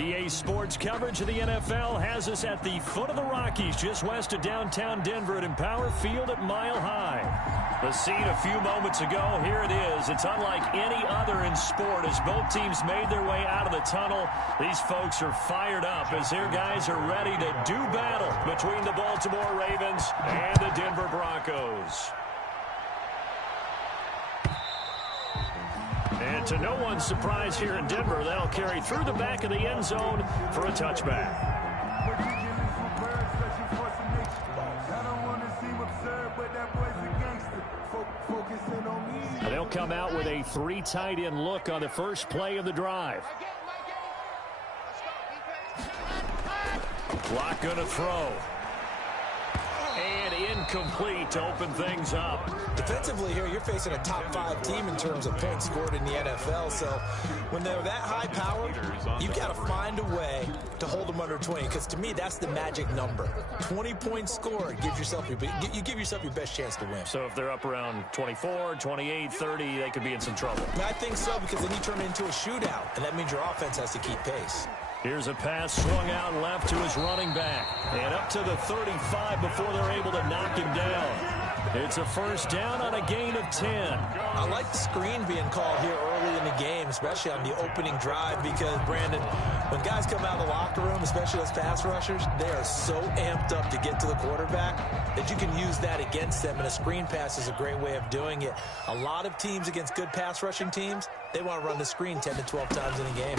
EA Sports coverage of the NFL has us at the foot of the Rockies, just west of downtown Denver at Empower Field at Mile High. The scene a few moments ago, here it is. It's unlike any other in sport as both teams made their way out of the tunnel. These folks are fired up as their guys are ready to do battle between the Baltimore Ravens and the Denver Broncos. And to no one's surprise here in Denver, they'll carry through the back of the end zone for a touchback. They'll come out with a 3 tight end look on the first play of the drive. Clock going to throw. And incomplete to open things up. Defensively here, you're facing a top 5 team in terms of points scored in the NFL. So when they're that high powered, you've got to find a way to hold them under 20. Because to me, that's the magic number. 20 points scored, you give yourself your best chance to win. So if they're up around 24, 28, 30, they could be in some trouble. I think so, because then you turn it into a shootout. And that means your offense has to keep pace. Here's a pass swung out left to his running back. And up to the 35 before they're able to knock him down. It's a first down on a gain of 10. I like the screen being called here early in the game, especially on the opening drive, because, Brandon, when guys come out of the locker room, especially those pass rushers, they are so amped up to get to the quarterback that you can use that against them, and a screen pass is a great way of doing it. A lot of teams against good pass rushing teams, they want to run the screen 10 to 12 times in a game.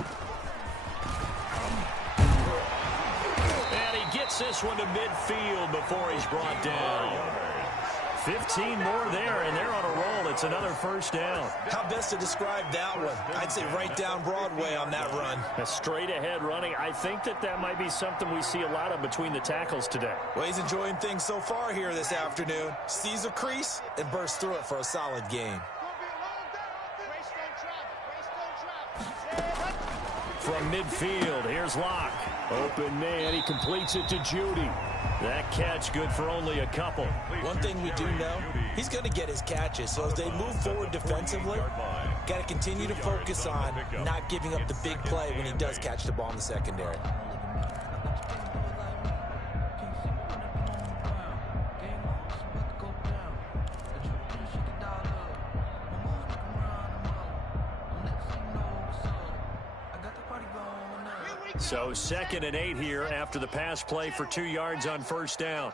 And he gets this one to midfield before he's brought down. 15 more there, and they're on a roll. It's another first down. How best to describe that one? I'd say right down Broadway on that run. A straight-ahead running. I think that might be something we see a lot of between the tackles today. Well, he's enjoying things so far here this afternoon. Sees a crease and bursts through it for a solid gain. From midfield, here's Locke. Open man, he completes it to Judy. That catch good for only a couple. One thing we do know, he's going to get his catches. So as they move forward defensively, got to continue to focus on not giving up the big play when he does catch the ball in the secondary. So 2nd and 8 here after the pass play for 2 yards on first down.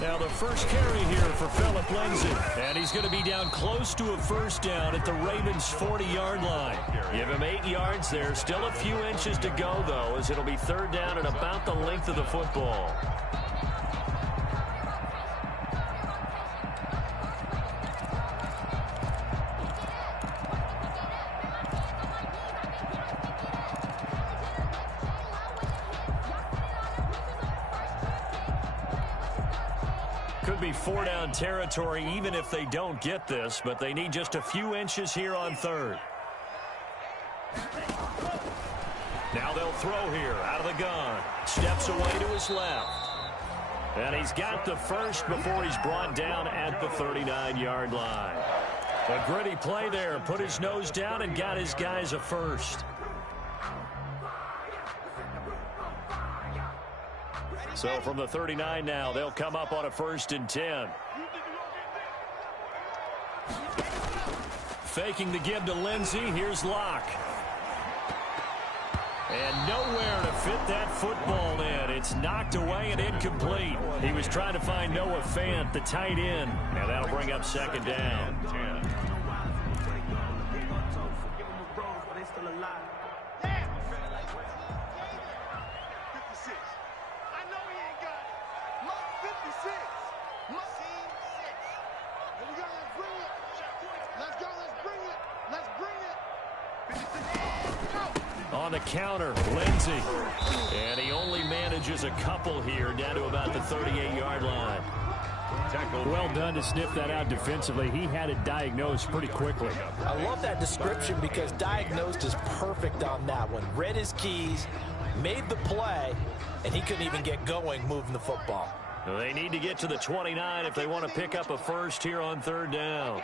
Now the first carry here for Phillip Lindsay. And he's going to be down close to a first down at the Ravens' 40-yard line. Give him 8 yards there. Still a few inches to go, though, as it'll be 3rd down and about the length of the football. Could be 4-down territory even if they don't get this, but they need just a few inches here on 3rd. Now they'll throw here out of the gun. Steps away to his left. And he's got the first before he's brought down at the 39-yard line. A gritty play there. Put his nose down and got his guys a first. So from the 39 now, they'll come up on a 1st and 10. Faking the give to Lindsay. Here's Locke. And nowhere to fit that football in. It's knocked away and incomplete. He was trying to find Noah Fant, the tight end. And that'll bring up 2nd down. On the counter, Lindsay. And he only manages a couple here down to about the 38-yard line. Well done to sniff that out defensively. He had it diagnosed pretty quickly. I love that description because diagnosed is perfect on that one. Read his keys, made the play, and he couldn't even get going moving the football. They need to get to the 29 if they want to pick up a first here on 3rd down.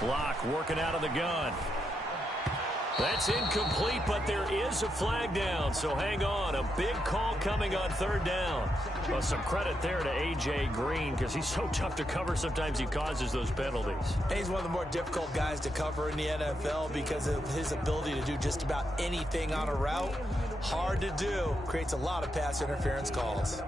Block working out of the gun. That's incomplete, but there is a flag down, so hang on. A big call coming on third down. Well, some credit there to A.J. Green because he's so tough to cover. Sometimes he causes those penalties. He's one of the more difficult guys to cover in the NFL because of his ability to do just about anything on a route. Hard to do. Creates a lot of pass interference calls.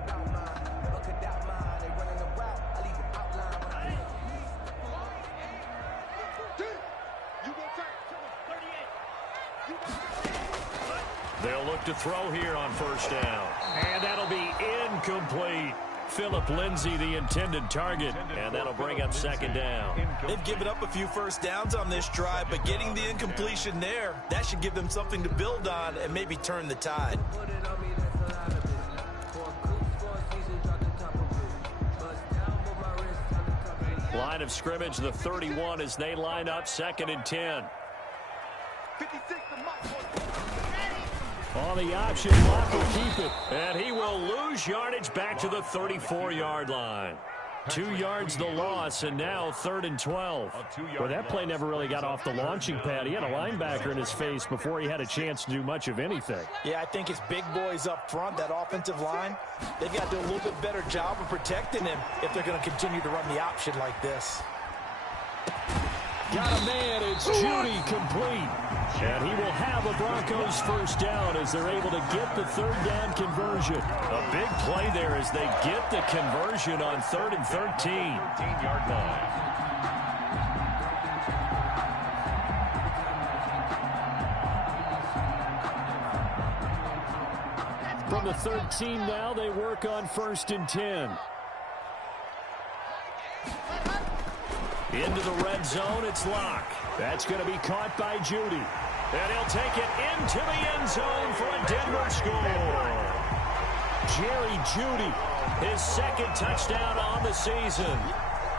They'll look to throw here on first down. And that'll be incomplete. Phillip Lindsay, the intended target. And that'll bring up second down. They've given up a few first downs on this drive, but getting the incompletion there, that should give them something to build on and maybe turn the tide. Line of scrimmage, the 31 as they line up, 2nd and 10. On the option, Block will keep it. And he will lose yardage back to the 34-yard line. 2 yards the loss, and now 3rd and 12. Well, that play never really got off the launching pad. He had a linebacker in his face before he had a chance to do much of anything. Yeah, I think it's big boys up front, that offensive line. They've got to do a little bit better job of protecting him if they're going to continue to run the option like this. Got a man, it's Judy complete. And he will have a Broncos first down as they're able to get the third down conversion. A big play there as they get the conversion on 3rd and 13. 13-yard line. From the 13 now, they work on 1st and 10. Into the red zone, it's Locke. That's going to be caught by Judy. And he'll take it into the end zone for a Denver score. Jerry Judy, his 2nd touchdown on the season.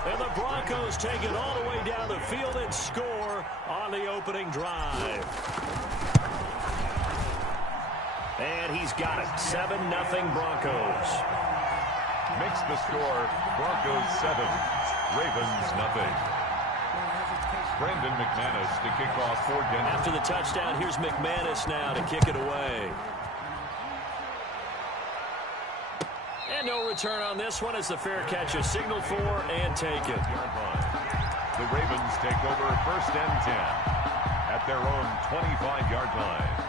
And the Broncos take it all the way down the field and score on the opening drive. And he's got it. 7-0 Broncos. Makes the score Broncos 7, Ravens nothing. Brandon McManus to kick off for Denver. After the touchdown, here's McManus now to kick it away. And no return on this one as the fair catch is signaled for and taken. The Ravens take over 1st and 10 at their own 25-yard line.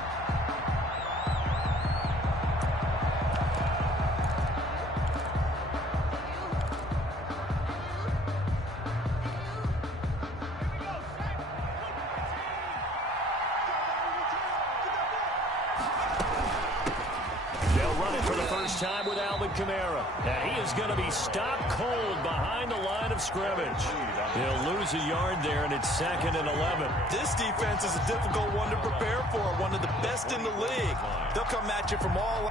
Time with Alvin Kamara. Now he is going to be stopped cold behind the line of scrimmage. He'll lose a yard there, and it's 2nd and 11. This defense is a difficult one to prepare for, one of the best in the league. They'll come at you from all...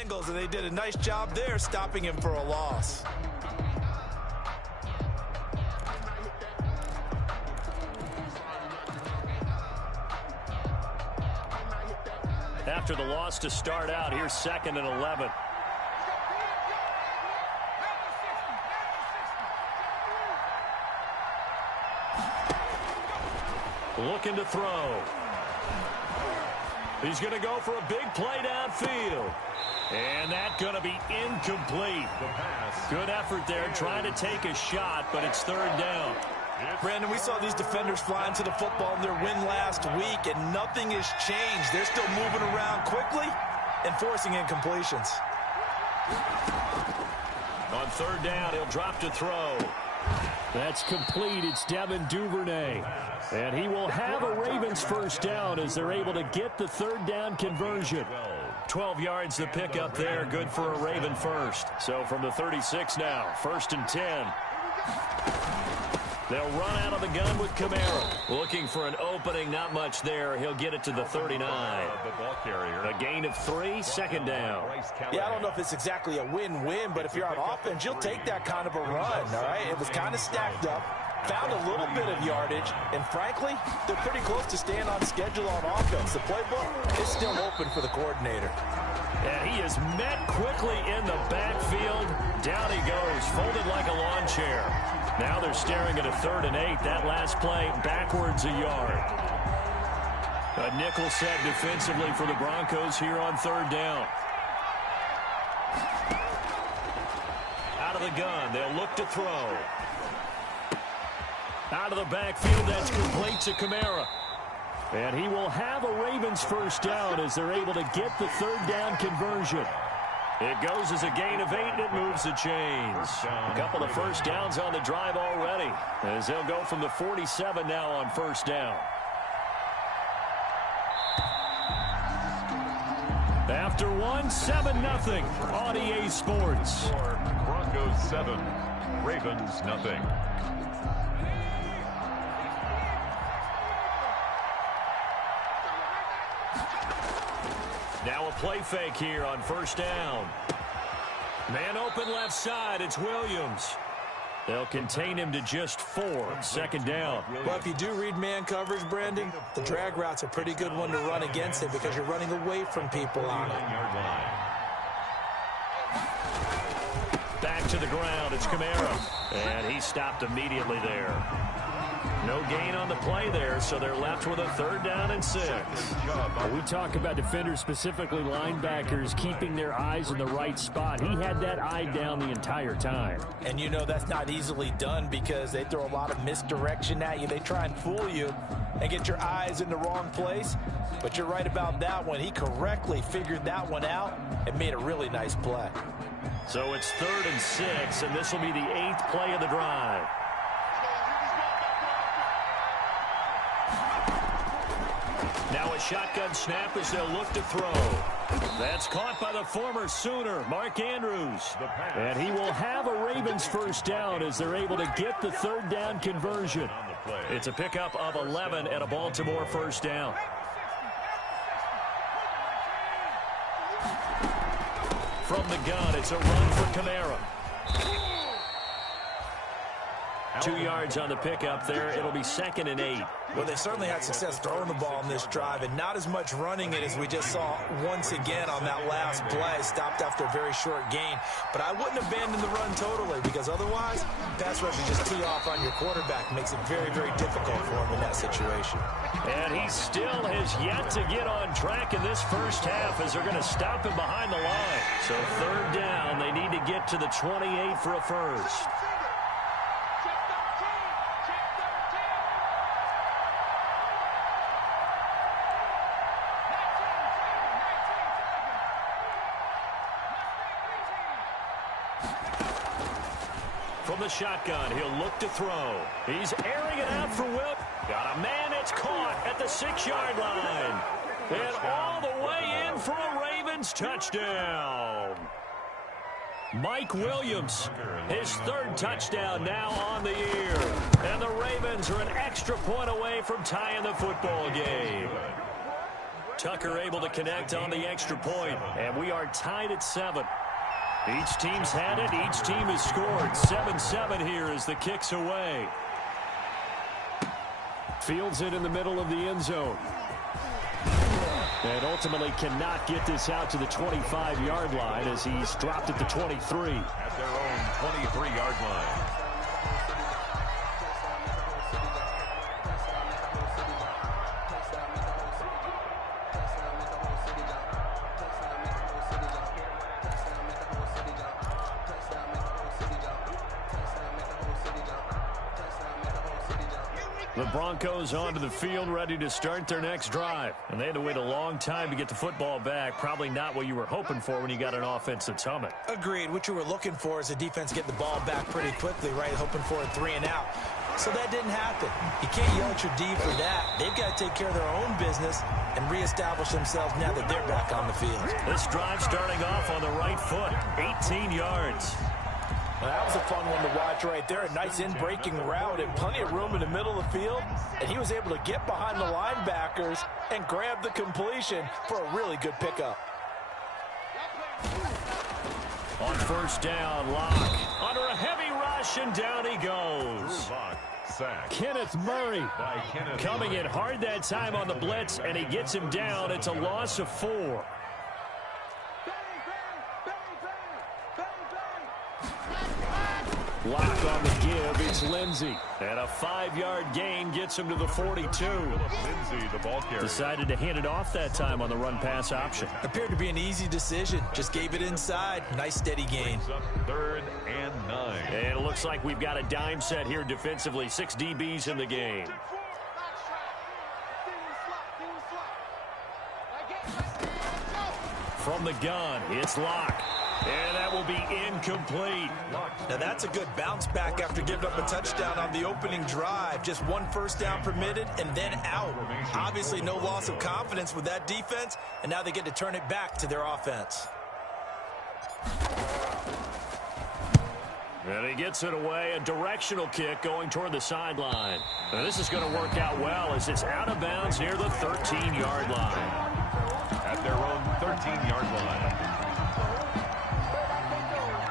angles, and they did a nice job there stopping him for a loss. After the loss to start out, here's 2nd and 11. Looking to throw. He's going to go for a big play downfield. And that's going to be incomplete. The pass. Good effort there trying to take a shot, but it's 3rd down. Brandon, we saw these defenders fly into the football in their win last week, and nothing has changed. They're still moving around quickly and forcing incompletions. On 3rd down, he'll drop to throw. That's complete. It's Devin Duvernay. And he will have a Ravens first down as they're able to get the 3rd down conversion. 12 yards to pick up there. Good for a Raven first. So from the 36 now, 1st and 10. They'll run out of the gun with Kamara. Looking for an opening, not much there. He'll get it to the 39. A gain of 3, 2nd down. Yeah, I don't know if it's exactly a win-win, but if you're on offense, you'll take that kind of a run, all right? It was kind of stacked up, found a little bit of yardage, and frankly, they're pretty close to staying on schedule on offense. The playbook is still open for the coordinator. And he is met quickly in the backfield. Down he goes, folded like a lawn chair. Now they're staring at a 3rd and 8. That last play, backwards a yard. A nickel set defensively for the Broncos here on 3rd down. Out of the gun, they'll look to throw. Out of the backfield, that's complete to Kamara. And he will have a Ravens 1st down as they're able to get the 3rd down conversion. It goes as a gain of 8, and it moves the chains. A couple of 1st downs on the drive already, as they'll go from the 47 now on 1st down. After 1, 7-0 on EA Sports. Broncos 7, Ravens nothing. Now a play fake here on 1st down. Man open left side, it's Williams. They'll contain him to just 4, 2nd down. Well, if you do read man coverage, Brandon, the drag route's a pretty good one to run against it because you're running away from people on it. Back to the ground, it's Kamara. And he stopped immediately there. No gain on the play there, so they're left with a 3rd down and 6. We talk about defenders, specifically linebackers, keeping their eyes in the right spot. He had that eye down the entire time. And you know that's not easily done because they throw a lot of misdirection at you. They try and fool you and get your eyes in the wrong place. But you're right about that one. He correctly figured that one out and made a really nice play. So it's 3rd and 6, and this will be the 8th play of the drive. Now a shotgun snap as they'll look to throw. That's caught by the former Sooner, Mark Andrews. And he will have a Ravens 1st down as they're able to get the 3rd down conversion. It's a pickup of 11 and a Baltimore 1st down. From the gun, it's a run for Kamara. 2 yards on the pickup there. It'll be 2nd and 8. Well, they certainly had success throwing the ball in this drive, and not as much running it as we just saw once again on that last play. Stopped after a very short gain. But I wouldn't abandon the run totally, because otherwise, pass rush will just tee off on your quarterback. Makes it very, very difficult for him in that situation. And he still has yet to get on track in this 1st half as they're going to stop him behind the line. So 3rd down, they need to get to the 28 for a 1st. From the shotgun, he'll look to throw. He's airing it out for Will. Got a man, it's caught at the 6-yard line. And all the way in for a Ravens touchdown. Mike Williams, his 3rd touchdown now on the year. And the Ravens are an extra point away from tying the football game. Tucker able to connect on the extra point, and we are tied at 7. Each team's had it. Each team has scored. 7-7 here as the kick's away. Fields it in the middle of the end zone. And ultimately cannot get this out to the 25-yard line as he's dropped at the 23. At their own 23-yard line. The Broncos onto the field, ready to start their next drive. And they had to wait a long time to get the football back. Probably not what you were hoping for when you got an offense that's humming. Agreed. What you were looking for is the defense getting the ball back pretty quickly, right? Hoping for a 3 and out. So that didn't happen. You can't yell at your D for that. They've got to take care of their own business and reestablish themselves now that they're back on the field. This drive starting off on the right foot, 18 yards. Well, that was a fun one to watch right there. A nice in-breaking route and plenty of room in the middle of the field. And he was able to get behind the linebackers and grab the completion for a really good pickup. On first down, Locke under a heavy rush, and down he goes. Kenneth Murray coming in hard that time on the blitz, and he gets him down. It's a loss of 4. Locke on the give. It's Lindsey. And a 5-yard gain gets him to the 42. Lindsey, the ball carrier. Decided to hand it off that time on the run-pass option. Appeared to be an easy decision. Just gave it inside. Nice steady gain. Third and 9. And it looks like we've got a dime set here defensively. 6 DBs in the game. From the gun, it's Locke. And that will be incomplete. Now that's a good bounce back after giving up a touchdown on the opening drive. Just 1 first down permitted and then out. Obviously no loss of confidence with that defense, and now they get to turn it back to their offense. And he gets it away, a directional kick going toward the sideline. Now this is going to work out well as it's out of bounds near the 13-yard line. At their own 13-yard line.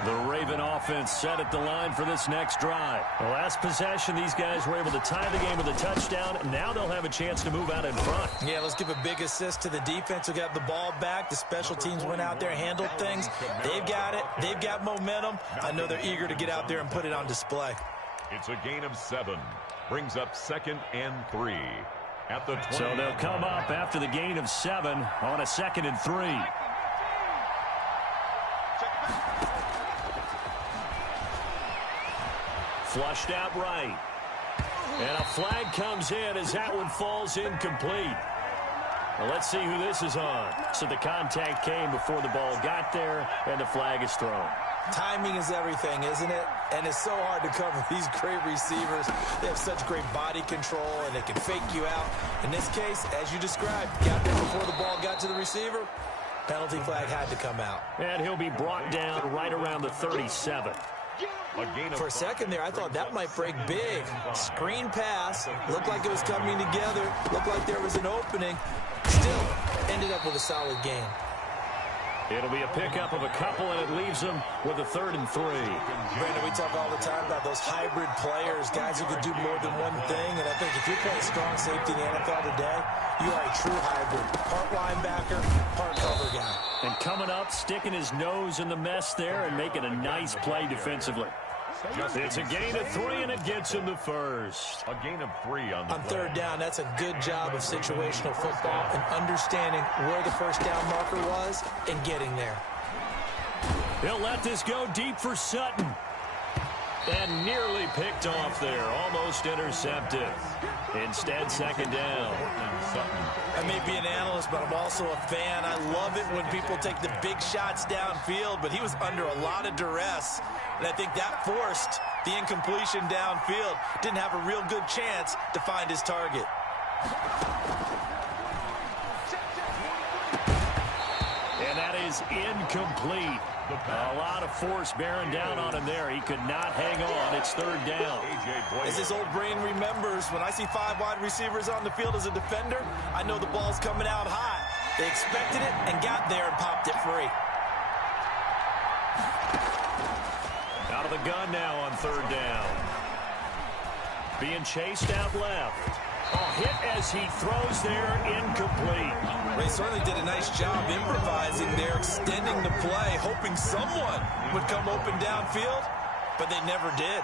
The Raven offense set at the line for this next drive. The last possession, these guys were able to tie the game with a touchdown. Now they'll have a chance to move out in front. Yeah, let's give a big assist to the defense who got the ball back. The special teams went out there, handled things. They've got it. They've got momentum. I know they're eager to get out there and put it on display. It's a gain of 7. Brings up 2nd and 3. At the 20. So they'll come up after the gain of 7 on a 2nd and 3. Flushed out right. And a flag comes in as that one falls incomplete. Well, let's see who this is on. So the contact came before the ball got there, and the flag is thrown. Timing is everything, isn't it? And it's so hard to cover these great receivers. They have such great body control, and they can fake you out. In this case, as you described, got there before the ball got to the receiver. Penalty flag had to come out. And he'll be brought down right around the 37. For a second there, I thought that might break big. Screen pass. Looked like it was coming together. Looked like there was an opening. Still, ended up with a solid gain. It'll be a pickup of a couple, and it leaves them with a 3rd and 3. Brandon, we talk all the time about those hybrid players, guys who can do more than one thing. And I think if you're playing strong safety in the NFL today, you are a true hybrid. Part linebacker, part cover guy. And coming up, sticking his nose in the mess there and making a nice play defensively. It's a gain of 3, and it gets him the first. A gain of 3 on the third down. That's a good job of situational football and understanding where the first down marker was and getting there. He'll let this go deep for Sutton. And nearly picked off there. Almost intercepted. Instead, 2nd down. I may be an analyst, but I'm also a fan. I love it when people take the big shots downfield, but he was under a lot of duress. And I think that forced the incompletion downfield. Didn't have a real good chance to find his target. And that is incomplete. A lot of force bearing down on him there. He could not hang on. It's 3rd down. As his old brain remembers, when I see 5 wide receivers on the field as a defender, I know the ball's coming out hot. They expected it and got there and popped it free. Out of the gun now on 3rd down. Being chased out left. Hit as he throws there, incomplete. They certainly did a nice job improvising there, extending the play, hoping someone would come open downfield, but they never did.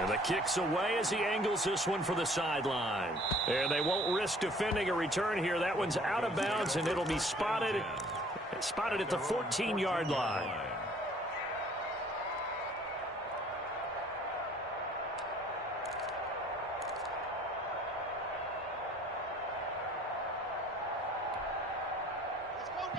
And the kick's away as he angles this one for the sideline. And they won't risk defending a return here. That one's out of bounds, and it'll be spotted at the 14-yard line.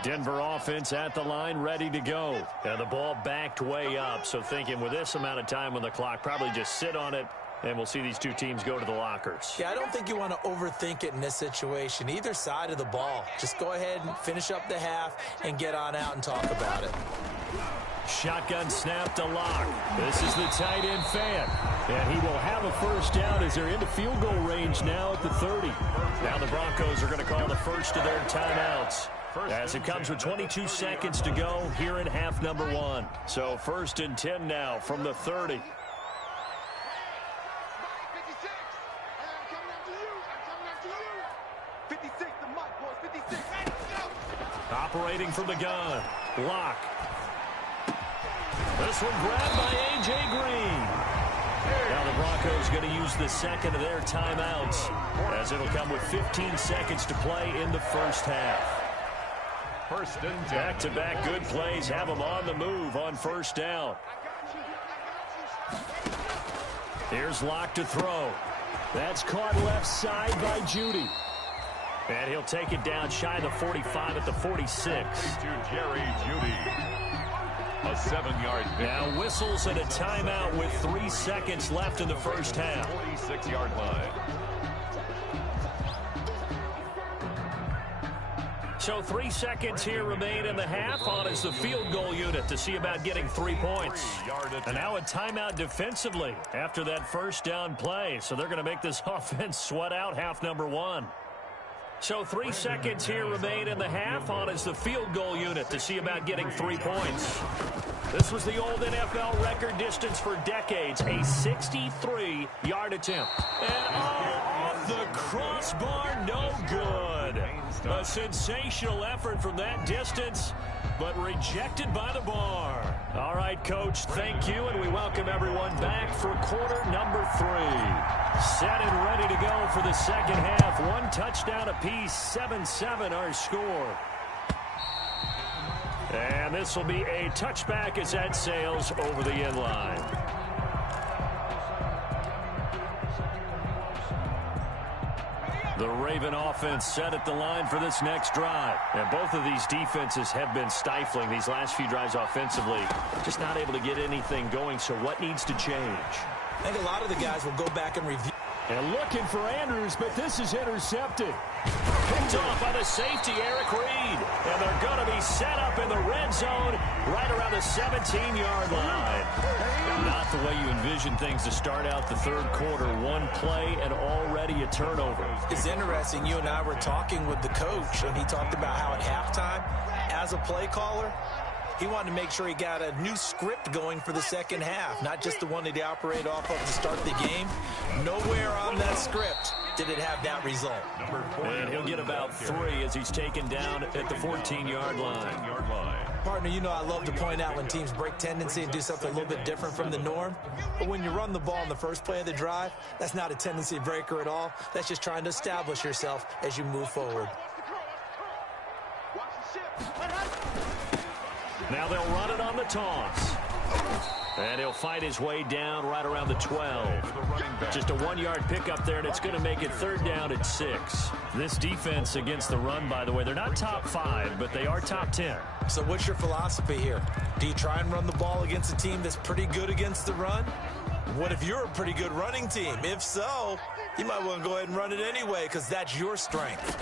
Denver offense at the line, ready to go. And the ball backed way up, so thinking with this amount of time on the clock, probably just sit on it, and we'll see these two teams go to the lockers. Yeah, I don't think you want to overthink it in this situation. Either side of the ball. Just go ahead and finish up the half and get on out and talk about it. Shotgun snap to Lock. This is the tight end fan. And he will have a first down as they're into field goal range now at the 30. Now the Broncos are going to call the first of their timeouts, as it comes with 22 seconds to go here in half number 1. So 1st and 10 now from the 30. Operating from the gun. Lock. This one grabbed by A.J. Green. Now the Broncos going to use the second of their timeouts, as it'll come with 15 seconds to play in the first half. 1st and 10. Back-to-back good plays have them on the move on first down. Here's Lock to throw. That's caught left side by Judy. And he'll take it down shy of the 45 at the 46. To Jerry Judy. A 7-yard pick. Now whistles and a timeout with 3 seconds left in the first half. 46-yard line. So 3 seconds here remain in the half on as the field goal unit to see about getting 3 points. And now a timeout defensively after that first down play. So they're going to make this offense sweat out half number 1. So 3 seconds here remain in the half on as the field goal unit to see about getting 3 points. This was the old NFL record distance for decades, a 63-yard attempt. And off the crossbar, no good. A sensational effort from that distance, but rejected by the bar. All right, Coach, thank you, and we welcome everyone back for quarter number 3. Set and ready to go for the second half. 1 touchdown apiece, 7-7 our score. And this will be a touchback as that sails over the end line. The Raven offense set at the line for this next drive. And both of these defenses have been stifling these last few drives offensively. Just not able to get anything going, so what needs to change? I think a lot of the guys will go back and review. And looking for Andrews, but this is intercepted. Picked off by the safety, Eric Reed. And they're going to be set up in the red zone right around the 17-yard line. Not the way you envision things to start out the third quarter. 1 play and already a turnover. It's interesting. You and I were talking with the coach, and he talked about how at halftime, as a play caller, he wanted to make sure he got a new script going for the second half, not just the one that he operated off of to start the game. Nowhere on that script did it have that result. And he'll get about 3 as he's taken down at the 14-yard line. Partner, you know I love to point out when teams break tendency and do something a little bit different from the norm. But when you run the ball in the first play of the drive, that's not a tendency breaker at all. That's just trying to establish yourself as you move forward. Now they'll run it on the toss. And he'll fight his way down right around the 12. Just a 1-yard pickup there, and it's going to make it 3rd down at 6. This defense against the run, by the way, they're not top 5, but they are top 10. So what's your philosophy here? Do you try and run the ball against a team that's pretty good against the run? What if you're a pretty good running team? If so, you might want to go ahead and run it anyway because that's your strength.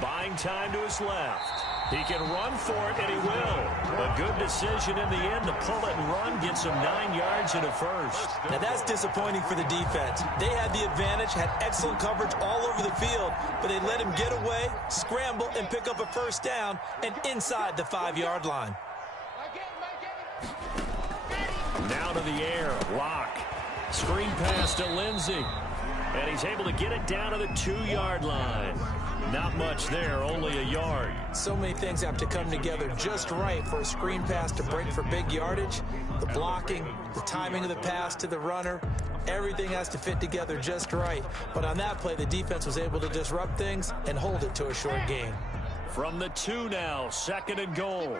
Buying time to his left. He can run for it, and he will. A good decision in the end to pull it and run, gets him 9 yards and a first. Now that's disappointing for the defense. They had the advantage, had excellent coverage all over the field, but they let him get away, scramble, and pick up a first down, and inside the 5-yard line. Now to the air, Lock. Screen pass to Lindsey. And he's able to get it down to the 2-yard line. Not much there, only a yard. So many things have to come together just right for a screen pass to break for big yardage. The blocking, the timing of the pass to the runner, everything has to fit together just right. But on that play, the defense was able to disrupt things and hold it to a short gain. From the 2 now, 2nd and goal.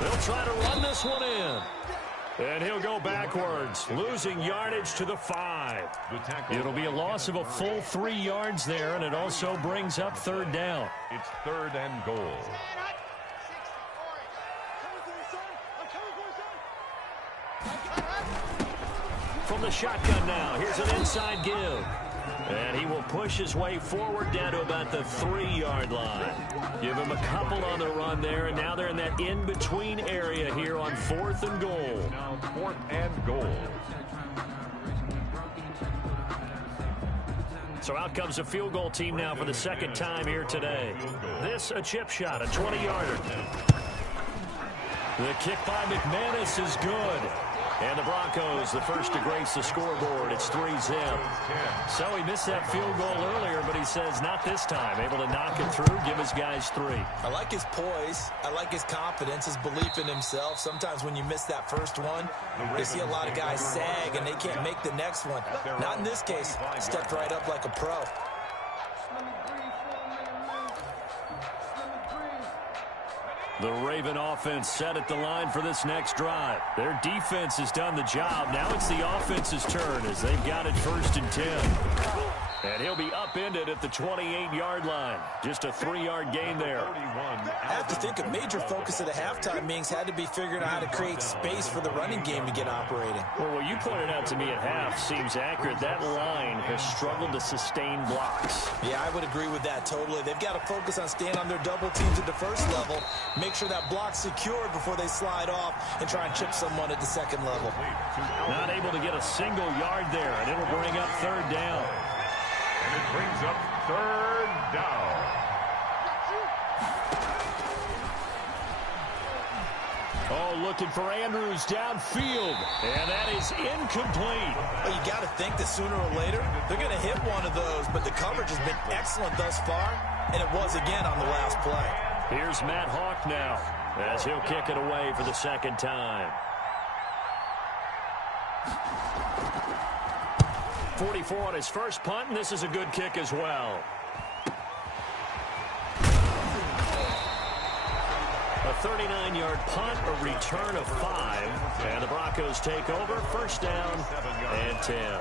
They'll try to run this one in. And he'll go backwards, losing yardage to the 5. It'll be a loss of a full 3 yards there, and it also brings up third down. It's 3rd and goal. From the shotgun now, here's an inside give. And he will push his way forward down to about the 3-yard line. Give him a couple on the run there, and now they're in that in-between area here on 4th and goal. Now 4th and goal. So out comes a field goal team now for the second time here today. This a chip shot, a 20-yarder. The kick by McManus is good. And the Broncos, the first to grace the scoreboard. It's 3-zip. So he missed that field goal earlier, but he says not this time. Able to knock it through, give his guys 3. I like his poise. I like his confidence, his belief in himself. Sometimes when you miss that first one, you see a lot of guys sag and they can't make the next one. Not in this case. Stepped right up like a pro. The Raven offense set at the line for this next drive. Their defense has done the job. Now it's the offense's turn as they've got it 1st and 10. And he'll be upended at the 28-yard line. Just a 3-yard gain there. I have to think a major focus of the halftime meetings had to be figuring out how to create space for the running game to get operating. Well, what you pointed out to me at half seems accurate. That line has struggled to sustain blocks. Yeah, I would agree with that totally. They've got to focus on staying on their double teams at the first level, make sure that block's secured before they slide off and try and chip someone at the second level. Not able to get a single yard there, and it'll bring up 3rd down. And it brings up 3rd down. Oh, looking for Andrews downfield. And that is incomplete. Well, you got to think that sooner or later they're going to hit one of those, but the coverage has been excellent thus far, and it was again on the last play. Here's Matt Hawk now as he'll kick it away for the second time. 44 on his first punt, and this is a good kick as well. A 39-yard punt, a return of 5, and the Broncos take over, 1st down and 10.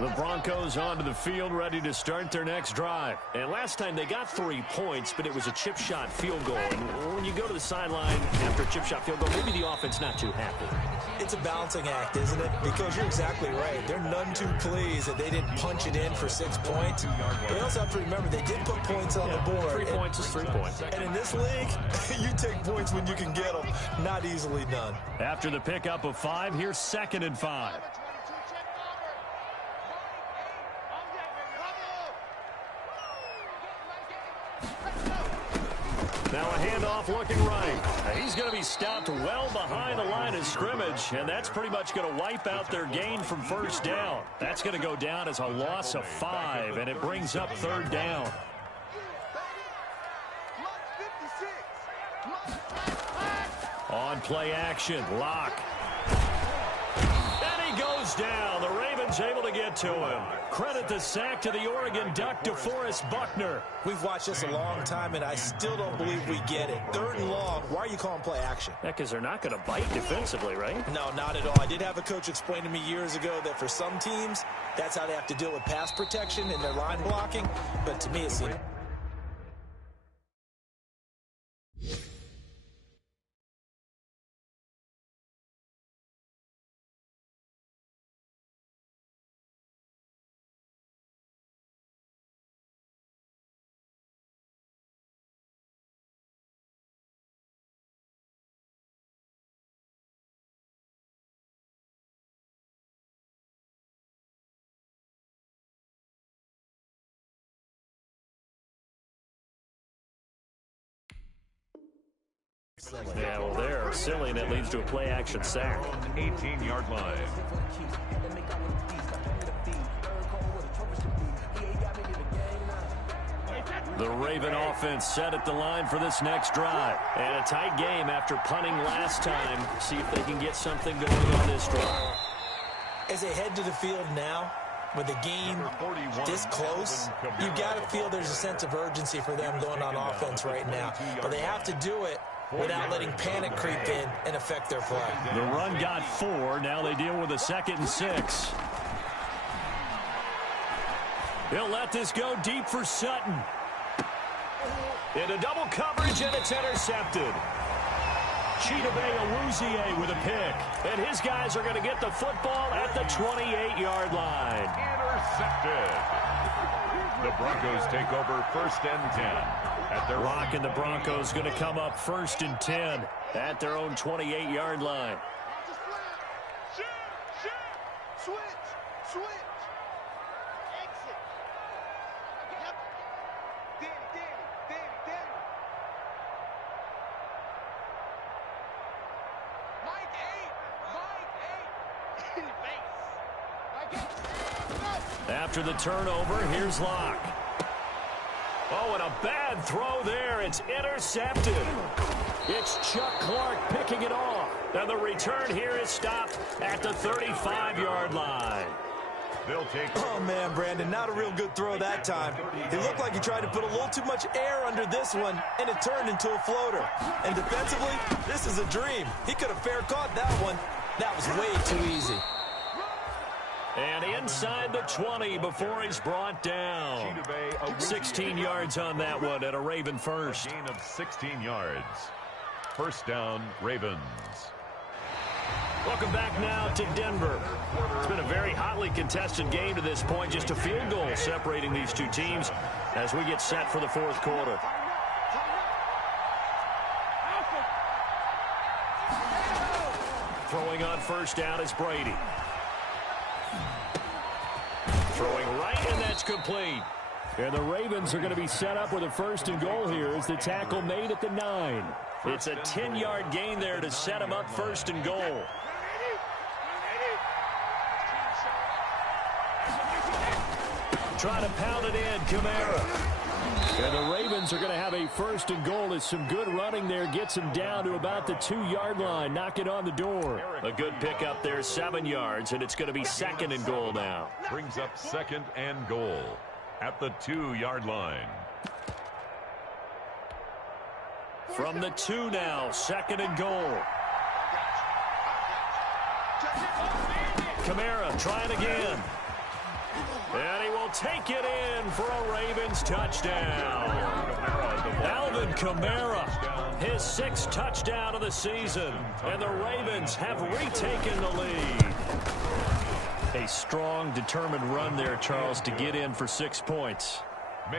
The Broncos onto the field, ready to start their next drive. And last time they got 3 points, but it was a chip shot field goal. And when you go to the sideline after a chip shot field goal, maybe the offense not too happy. It's a balancing act, isn't it? Because you're exactly right. They're none too pleased that they didn't punch it in for 6 points. But you also have to remember they did put points on the board. 3 points is 3 points. And in this league, you take points when you can get them. Not easily done. After the pickup of 5, here's 2nd and 5. Now a handoff looking right. He's going to be stopped well behind the line of scrimmage, and that's pretty much going to wipe out their gain from 1st down. That's going to go down as a loss of 5, and it brings up 3rd down. On play action, Locke. And he goes down. The Ravens able to get to him. Credit the sack to the Oregon Duck, DeForest Buckner. We've watched this a long time, and I still don't believe we get it. 3rd and long, why are you calling play action? Yeah, because they're not going to bite defensively, right? No, not at all. I did have a coach explain to me years ago that for some teams, that's how they have to deal with pass protection and their line blocking. But to me, it seems... Yeah, well, they're silly, and it leads to a play-action sack. 18-yard line. The Raven offense set at the line for this next drive. And a tight game after punting last time. See if they can get something going on this drive. As they head to the field now, with a game this close, you got to feel there's a sense of urgency for them going on offense right now. But they have to do it without letting panic creep in and affect their play. The run got 4. Now they deal with a 2nd and 6. He'll let this go deep for Sutton. Into double coverage, and it's intercepted. Chidobe Awuzie with a pick. And his guys are going to get the football at the 28-yard line. Intercepted. The Broncos take over 1st and 10. At their Rock and the Broncos going to come up 1st and 10 at their own 28-yard line. Switch. Exit. Yep. Danny. Mike 8. In the face. Mike 8. After the turnover, here's Locke. Oh, and a bad throw there. It's intercepted. It's Chuck Clark picking it off. And the return here is stopped at the 35-yard line. They'll take. Oh, man, Brandon, not a real good throw that time. It looked like he tried to put a little too much air under this one, and it turned into a floater. And defensively, this is a dream. He could have fair caught that one. That was way too easy. And inside the 20 before he's brought down. 16 yards on that one and a Raven first. Gain of 16 yards. 1st down, Ravens. Welcome back now to Denver. It's been a very hotly contested game to this point. Just a field goal separating these two teams as we get set for the 4th quarter. Throwing on 1st down is Brady. Throwing right, and that's complete. And the Ravens are going to be set up with a 1st and goal here as the tackle made at the 9. It's a 10-yard gain there to set them up 1st and goal. Trying to pound it in, Kamara. And the Ravens are going to have a 1st and goal as some good running there gets them down to about the 2-yard line. Knock it on the door. A good pickup there, 7 yards, and it's going to be 2nd and goal now. Brings up 2nd and goal at the 2-yard line. From the 2 now, 2nd and goal. Kamara trying again. And he will take it in for a Ravens touchdown. Alvin Kamara, his 6th touchdown of the season. And the Ravens have retaken the lead. A strong, determined run there, Charles, to get in for 6 points.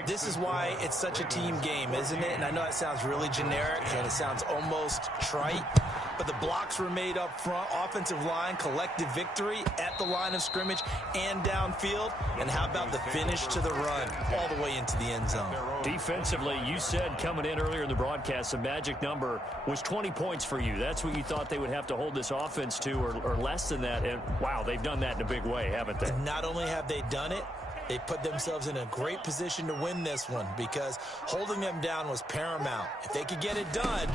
This is why it's such a team game, isn't it? And I know that sounds really generic and it sounds almost trite, but the blocks were made up front, offensive line, collective victory at the line of scrimmage and downfield. And how about the finish to the run all the way into the end zone? Defensively, you said coming in earlier in the broadcast, the magic number was 20 points for you. That's what you thought they would have to hold this offense to, or less than that. And, wow, they've done that in a big way, haven't they? And not only have they done it, they put themselves in a great position to win this one because holding them down was paramount. If they could get it done,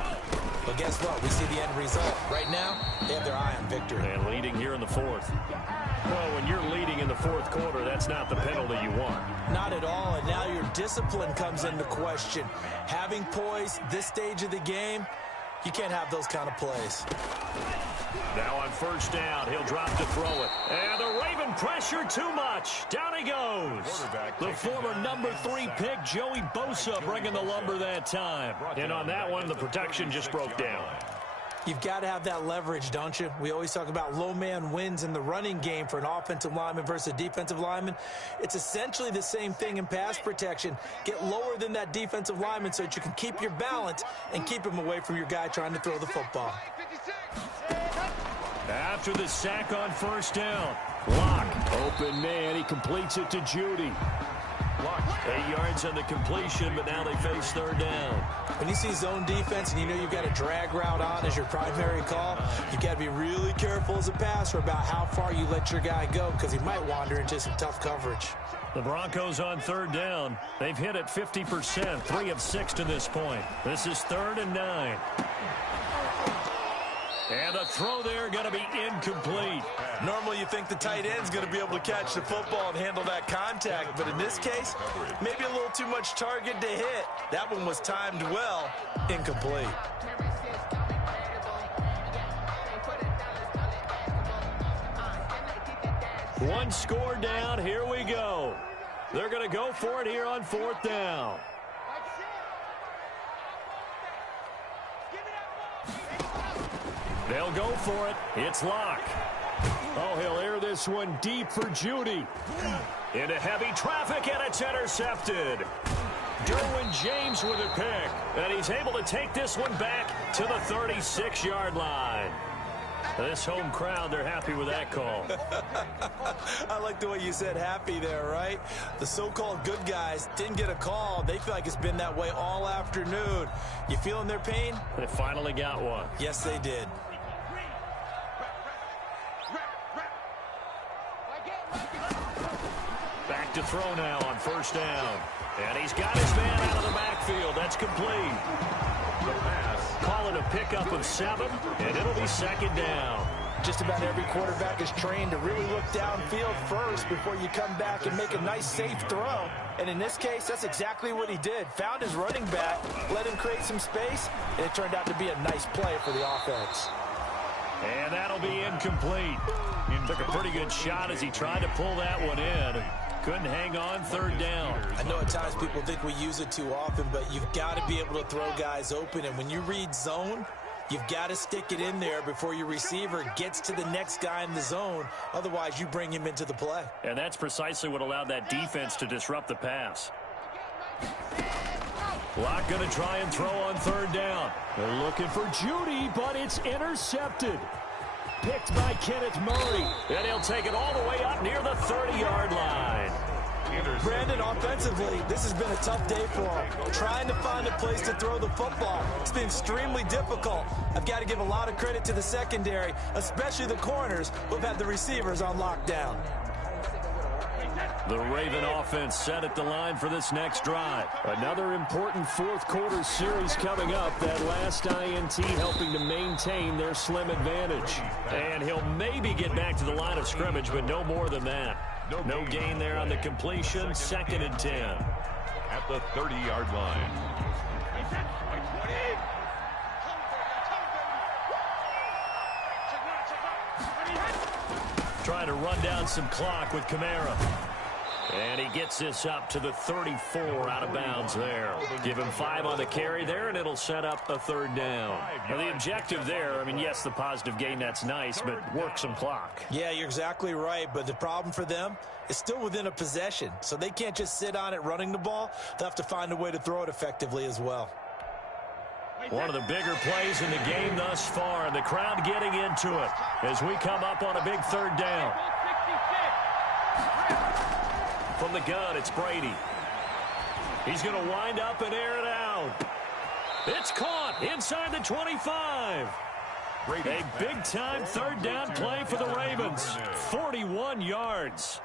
well, guess what? We see the end result. Right now, they have their eye on victory. And leading here in the 4th. Well, when you're leading in the 4th quarter, that's not the penalty you want. Not at all, and now your discipline comes into question. Having poise this stage of the game, you can't have those kind of plays. Now on 1st down, he'll drop to throw it. And the Raven pressure too much. Down he goes. The former number 3 pick, Joey Bosa, bringing the lumber that time. And on that one, the protection just broke down. You've got to have that leverage, don't you? We always talk about low man wins in the running game for an offensive lineman versus a defensive lineman. It's essentially the same thing in pass protection. Get lower than that defensive lineman so that you can keep your balance and keep him away from your guy trying to throw the football. After the sack on 1st down, Locke, open man, he completes it to Judy. 8 yards on the completion, but now they face 3rd down. When you see zone defense and you know you've got a drag route on as your primary call, you've got to be really careful as a passer about how far you let your guy go because he might wander into some tough coverage. The Broncos on 3rd down. They've hit it 50%, 3 of 6 to this point. This is 3rd and 9. And the throw there going to be incomplete. Normally you think the tight end's going to be able to catch the football and handle that contact, but in this case, maybe a little too much target to hit. That one was timed well, incomplete. One score down, here we go. They're going to go for it here on 4th down. They'll go for it. It's Locke. Oh, he'll air this one deep for Judy. Into heavy traffic, and it's intercepted. Derwin James with a pick. And he's able to take this one back to the 36-yard line. This home crowd, they're happy with that call. I like the way you said happy there, right? The so-called good guys didn't get a call. They feel like it's been that way all afternoon. You feeling their pain? They finally got one. Yes, they did. Back to throw now on 1st down. And he's got his man out of the backfield. That's complete. The pass. Call it a pickup of 7, and it'll be 2nd down. Just about every quarterback is trained to really look downfield first before you come back and make a nice, safe throw. And in this case, that's exactly what he did. Found his running back, let him create some space, and it turned out to be a nice play for the offense. And that'll be incomplete. Took a pretty good shot as he tried to pull that one in. Couldn't hang on 3rd down. I know at times people think we use it too often, but you've got to be able to throw guys open. And when you read zone, you've got to stick it in there before your receiver gets to the next guy in the zone. Otherwise, you bring him into the play. And that's precisely what allowed that defense to disrupt the pass. Locke going to try and throw on 3rd down. They're looking for Judy, but it's intercepted. Picked by Kenneth Murray. And he'll take it all the way up near the 30-yard line. Brandon, offensively, this has been a tough day for him. Trying to find a place to throw the football. It's been extremely difficult. I've got to give a lot of credit to the secondary, especially the corners who've had the receivers on lockdown. The Raven offense set at the line for this next drive. Another important 4th quarter series coming up. That last INT helping to maintain their slim advantage. And he'll maybe get back to the line of scrimmage, but no more than that. No gain there on the completion. 2nd and 10. At the 30-yard line. Trying to run down some clock with Kamara. And he gets this up to the 34 out of bounds there. Give him 5 on the carry there, and it'll set up a 3rd down. Now, the objective there, I mean, yes, the positive gain, that's nice, but work some clock. Yeah, you're exactly right, but the problem for them is still within a possession, so they can't just sit on it running the ball. They'll have to find a way to throw it effectively as well. One of the bigger plays in the game thus far, and the crowd getting into it as we come up on a big 3rd down. From the gun, it's Brady. He's going to wind up and air it out. It's caught inside the 25. A big-time 3rd down play for the Ravens. 41 yards.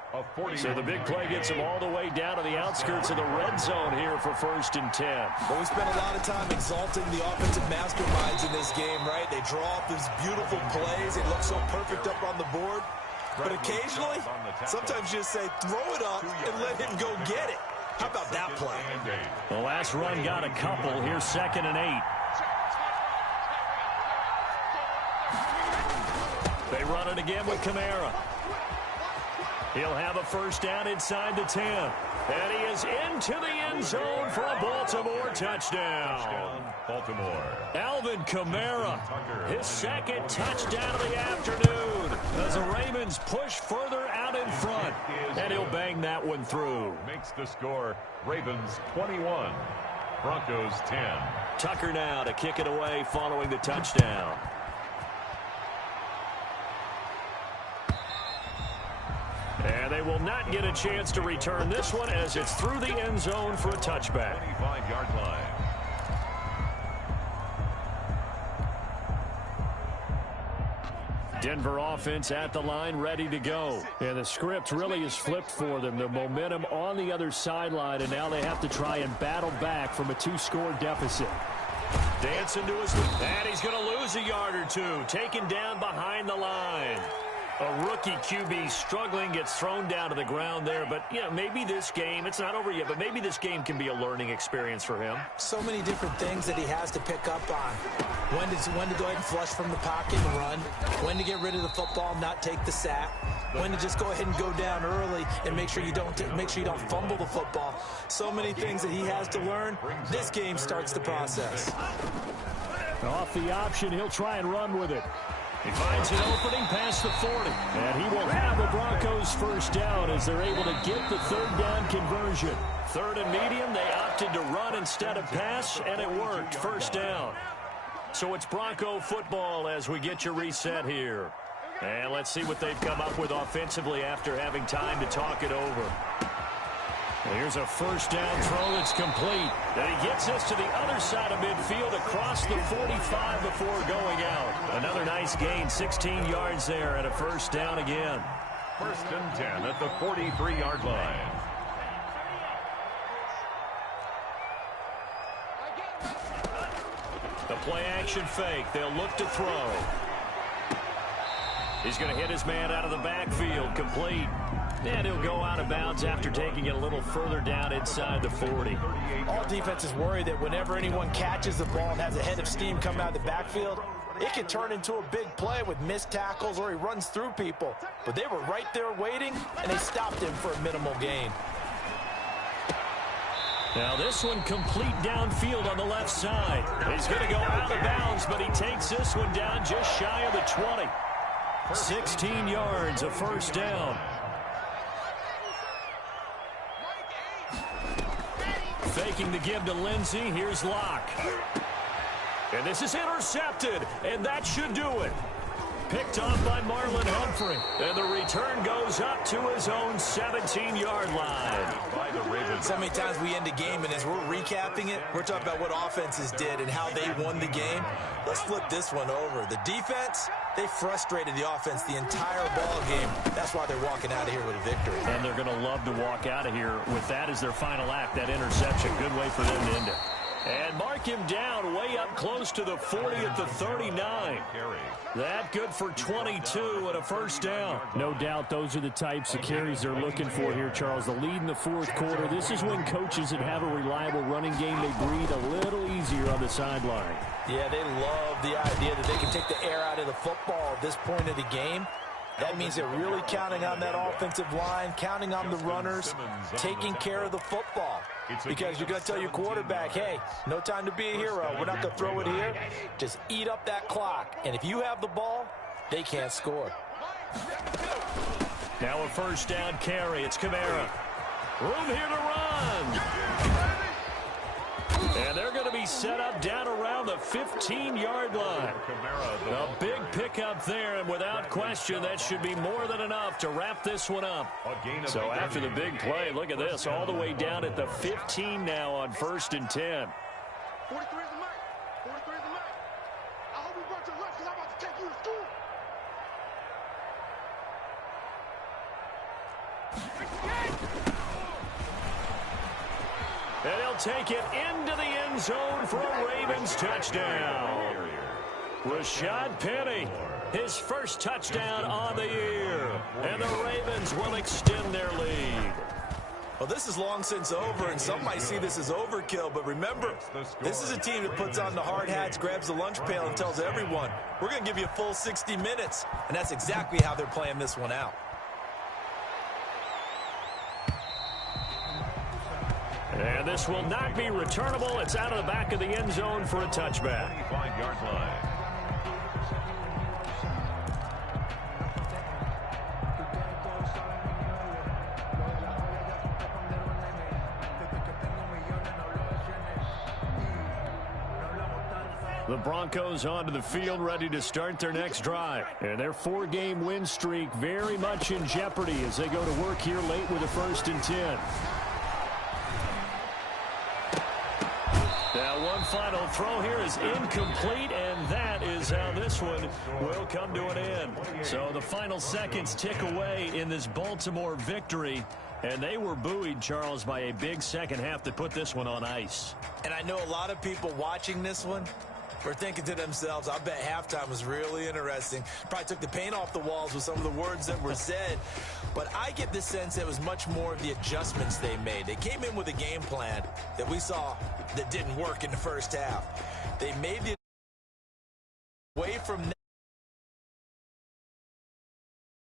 So the big play gets them all the way down to the outskirts of the red zone here for 1st and 10. Well, we spent a lot of time exalting the offensive masterminds in this game, right? They draw up these beautiful plays. It looks so perfect up on the board. But occasionally, sometimes you just say, throw it up and let him go get it. How about that play? The last run got a couple. Here's 2nd and 8. They run it again with Kamara. He'll have a 1st down inside the 10. And he is into the end zone for a Baltimore touchdown. Baltimore. Alvin Kamara, his 2nd touchdown of the afternoon as the Ravens push further out in front. And he'll bang that one through. Makes the score Ravens 21, Broncos 10. Tucker now to kick it away following the touchdown. And they will not get a chance to return this one as it's through the end zone for a touchback. 25-yard line. Denver offense at the line, ready to go. And the script really is flipped for them. The momentum on the other sideline, and now they have to try and battle back from a 2-score deficit. Dancing to his feet. And he's going to lose a yard or two. Taken down behind the line. A rookie QB struggling, gets thrown down to the ground there. But, you know, maybe this game, it's not over yet, but maybe this game can be a learning experience for him. So many different things that he has to pick up on. When to go ahead and flush from the pocket and run. When to get rid of the football, not take the sack. When to just go ahead and go down early and make sure you don't fumble the football. So many things that he has to learn. This game starts the process. Off the option, he'll try and run with it. He finds an opening past the 40. And he will have the Broncos first down as they're able to get the third down conversion. Third and medium, they opted to run instead of pass, and it worked. First down. So it's Bronco football as we get your reset here. And let's see what they've come up with offensively after having time to talk it over. Here's a first down throw that's complete. And he gets us to the other side of midfield across the 45 before going out. Another nice gain, 16 yards there and a first down again. First and 10 at the 43-yard line. The play action fake. They'll look to throw. He's going to hit his man out of the backfield. Complete. And he'll go out of bounds after taking it a little further down inside the 40. All defenses worry that whenever anyone catches the ball and has a head of steam come out of the backfield, it can turn into a big play with missed tackles or he runs through people. But they were right there waiting, and they stopped him for a minimal gain. Now this one complete downfield on the left side. He's going to go out of bounds, but he takes this one down just shy of the 20. 16 yards, a first down. Faking the give to Lindsey. Here's Locke. And this is intercepted, and that should do it. Picked off by Marlon Humphrey. And the return goes up to his own 17-yard line. By the Ravens. So many times we end a game, and as we're recapping it, we're talking about what offenses did and how they won the game. Let's flip this one over. The defense, they frustrated the offense the entire ball game. That's why they're walking out of here with a victory. And they're going to love to walk out of here with that as their final act, that interception. Good way for them to end it. And mark him down way up close to the 40 at the 39. That good for 22 and a first down. No doubt those are the types of carries they're looking for here, Charles. The lead in the fourth quarter. This is when coaches that have a reliable running game, they breathe a little easier on the sideline. Yeah, they love the idea that they can take the air out of the football at this point of the game. That means they're really counting on that offensive line, counting on the runners, taking care of the football. Because you're going to tell your quarterback, hey, no time to be a hero. We're not going to throw it here. Just eat up that clock. And if you have the ball, they can't score. Now a first down carry. It's Kamara. Room here to run. And they're going to be set up down around the 15-yard line. A big pickup there, and without question, that should be more than enough to wrap this one up. So after the big play, look at this, all the way down at the 15 now on first and 10. 43 is the mic. 43 is the mic. I hope you brought your lunch because I'm about to take you to school. And he'll take it into the end zone for a Ravens touchdown. Rashad Penny, his first touchdown on the year. And the Ravens will extend their lead. Well, this is long since over, and some might see this as overkill. But remember, this is a team that puts on the hard hats, grabs the lunch pail, and tells everyone, we're going to give you a full 60 minutes. And that's exactly how they're playing this one out. And this will not be returnable. It's out of the back of the end zone for a touchback. 25-yard line. The Broncos onto the field, ready to start their next drive. And their 4-game win streak very much in jeopardy as they go to work here late with a first and 10. Now one final throw here is incomplete, and that is how this one will come to an end. So the final seconds tick away in this Baltimore victory, and they were buoyed, Charles, by a big second half that put this one on ice. And I know a lot of people watching this one, were thinking to themselves, I bet halftime was really interesting. Probably took the paint off the walls with some of the words that were said. But I get the sense it was much more of the adjustments they made. They came in with a game plan that we saw that didn't work in the first half. They made the away from